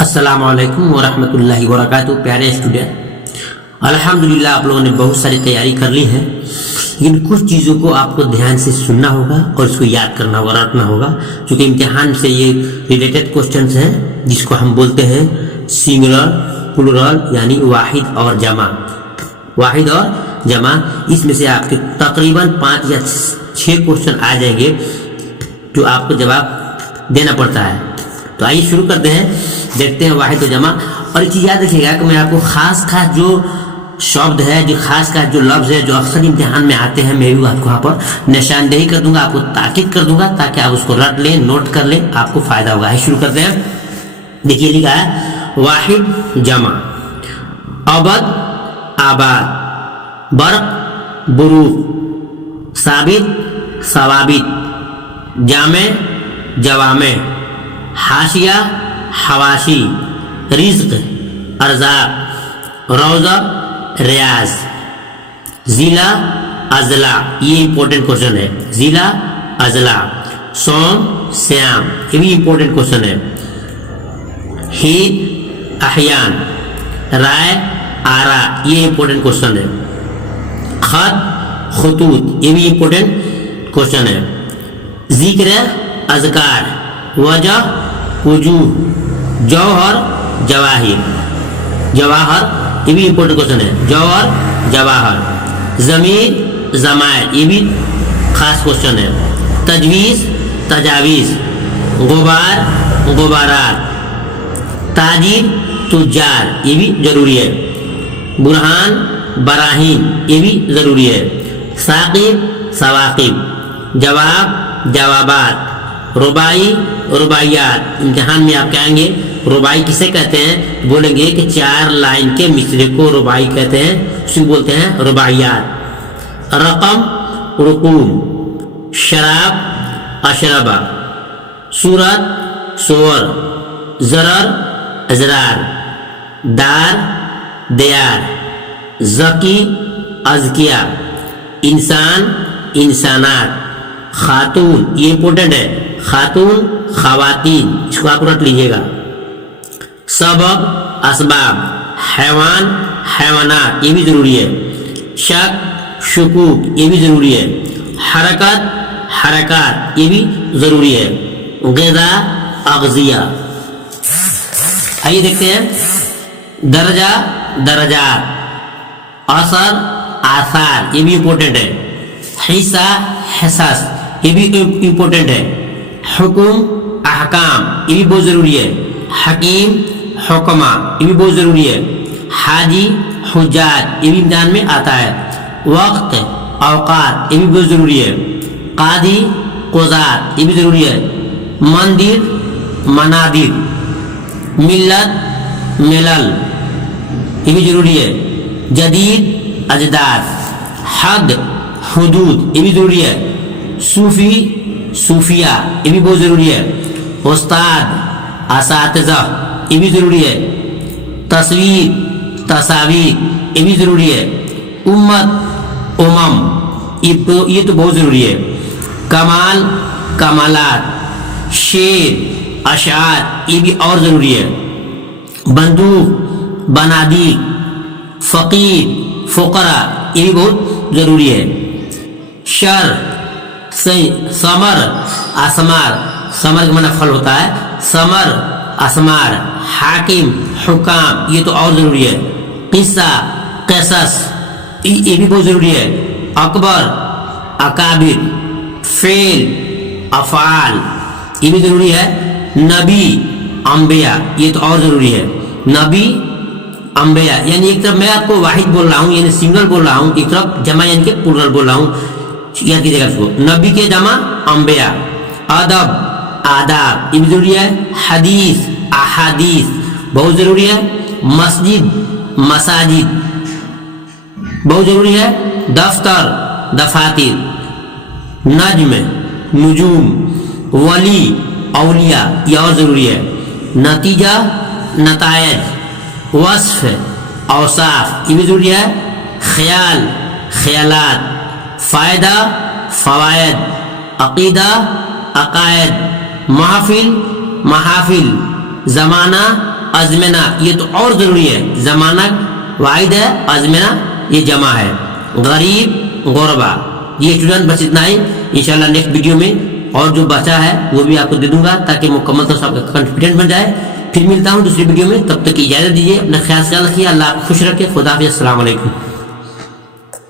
السلام علیکم ورحمۃ اللہ وبرکاتہ۔ پیارے اسٹوڈنٹ، الحمدللہ آپ لوگوں نے بہت ساری تیاری کر لی ہے، لیکن کچھ چیزوں کو آپ کو دھیان سے سننا ہوگا اور اس کو یاد کرنا ہوگا، رٹنا ہوگا، کیونکہ امتحان سے یہ ریلیٹڈ کوشچنس ہیں جس کو ہم بولتے ہیں سنگولر پلورل، یعنی واحد اور جمع۔ واحد اور جمع، اس میں سے آپ کے تقریباً 5 یا 6 کوشچن آ جائیں گے جو آپ کو جواب دینا پڑتا ہے۔ تو آئیے شروع کرتے ہیں، دیکھتے ہیں واحد و جمع۔ اور ایک چیز یاد رکھیے گا کہ میں آپ کو خاص جو شبد ہے، جو خاص جو لفظ ہے جو اکثر امتحان میں آتے ہیں، میں بھی آپ کو یہاں پر نشاندہی کر دوں گا، آپ کو تاکید کر دوں گا تاکہ آپ اس کو رٹ لیں، نوٹ کر لیں، آپ کو فائدہ ہوگا۔ شروع کرتے ہیں۔ دیکھیے لکھا ہے واحد جمع: عبد آباد، برق بروق، ثابت ثوابت، جامع جوامع، حاشیہ حواشی، رزق ارزاق، روضہ ریاض، ضلع اضلاع، یہ امپورٹنٹ کوشچن ہے، ضلع اضلاع، صوم سیام، یہ بھی امپورٹنٹ کوشچن ہے، حید احیان، رائے آرا، یہ امپورٹنٹ کوشچن ہے، خط خطوط، یہ بھی امپورٹنٹ کوشچن ہے، ذکر اذکار، وجہ وجوہ، جوہر جواہر، جواہر، یہ بھی امپورٹنٹ کوشچن ہے، جوہر جواہر، ضمیر ضمائر، یہ بھی خاص کوشچن ہے، تجویز تجاویز، غبار غبارات، تاجر تجار، یہ بھی ضروری ہے، برہان براہین، یہ بھی ضروری ہے، ثاقب ثواقب، جواب جوابات، رباعی رباعیات۔ امتحان میں آپ کہیں گے رباعی کسے کہتے ہیں، بولیں گے کہ 4 لائن کے مصرے کو رباعی کہتے ہیں، اسے بولتے ہیں رباعیات۔ رقم رقوم، شراب اشربا، صورت صور، ضرر ازرار، دار دیار، ذکی اذکیہ، انسان انسانات، خاتون، یہ امپورٹنٹ ہے، خاتون خواتین، اس کو آپ رٹ لیجیے گا، سبب اسباب، حیوان حیوانات، یہ بھی ضروری ہے، شک شکوک، یہ بھی ضروری ہے، حرکت حرکات، یہ بھی ضروری ہے، غذا اغذیہ۔ آئیے دیکھتے ہیں، درجہ درجات، اثر آثار، یہ بھی امپورٹنٹ ہے، حصہ حصص، یہ بھی امپورٹنٹ ہے، حکم احکام، یہ بھی بہت ضروری ہے، حکیم حکمہ، یہ بھی بہت ضروری ہے، حاجی حجاج، یہ بھی امتحان میں آتا ہے، وقت اوقات، یہ بھی بہت ضروری ہے، قاضی قضات، یہ بھی ضروری ہے، مندر منادر، ملت ملل، یہ بھی ضروری ہے، جدید اجداد، حد حدود، یہ بھی ضروری ہے، صوفی صوفیہ، یہ بھی بہت ضروری ہے، استاد اساتذہ، یہ بھی ضروری ہے، تصویر تصاویر، یہ بھی ضروری ہے، امت یہ تو بہت ضروری ہے، کمال کمالات، شعر اشعار، یہ بھی اور ضروری ہے، بندوق بنادق، فقیر فقراء، یہ بھی بہت ضروری ہے، شر ثمر اسمار، ثمر کا معنی پھل ہوتا ہے، ثمر اسمار، حاکم حکام، یہ تو اور ضروری ہے، قصہ قصص، یہ بھی بہت ضروری ہے، اکبر اکابر، فعل افعال، یہ بھی ضروری ہے، نبی انبیاء، یہ تو اور ضروری ہے، نبی انبیاء، یعنی ایک طرف میں آپ کو واحد بول رہا ہوں یعنی سنگل بول رہا ہوں، ایک طرف جمع یعنی کہ پلورل بول رہا ہوں، یاد کیجیے گا اس کو، نبی کے جمع انبیاء، ادب آداب، یہ بھی ضروری ہے، حدیث احادیث، بہت ضروری ہے، مسجد مساجد، بہت ضروری ہے، دفتر دفاتر، نجم نجوم، ولی اولیاء، یہ اور ضروری ہے، نتیجہ نتائج، وصف اوصاف، یہ بھی ضروری ہے، خیال خیالات، فائدہ فوائد، عقیدہ عقائد، محفل محافل، زمانہ ازمنا یہ تو اور ضروری ہے، زمانہ واحد ہے، ازمنا یہ جمع ہے، غریب غربا. یہ اسٹوڈنٹ بس اتنا ہی. انشاءاللہ نیکسٹ ویڈیو میں اور جو بچا ہے وہ بھی آپ کو دے دوں گا تاکہ مکمل طور سے آپ کا کانفیڈنٹ بن جائے. پھر ملتا ہوں دوسری ویڈیو میں، تب تک اجازت دیجیے، اپنا خیال رکھیے، اللہ آپ کو خوش رکھے. خدا حافظ، السلام علیکم.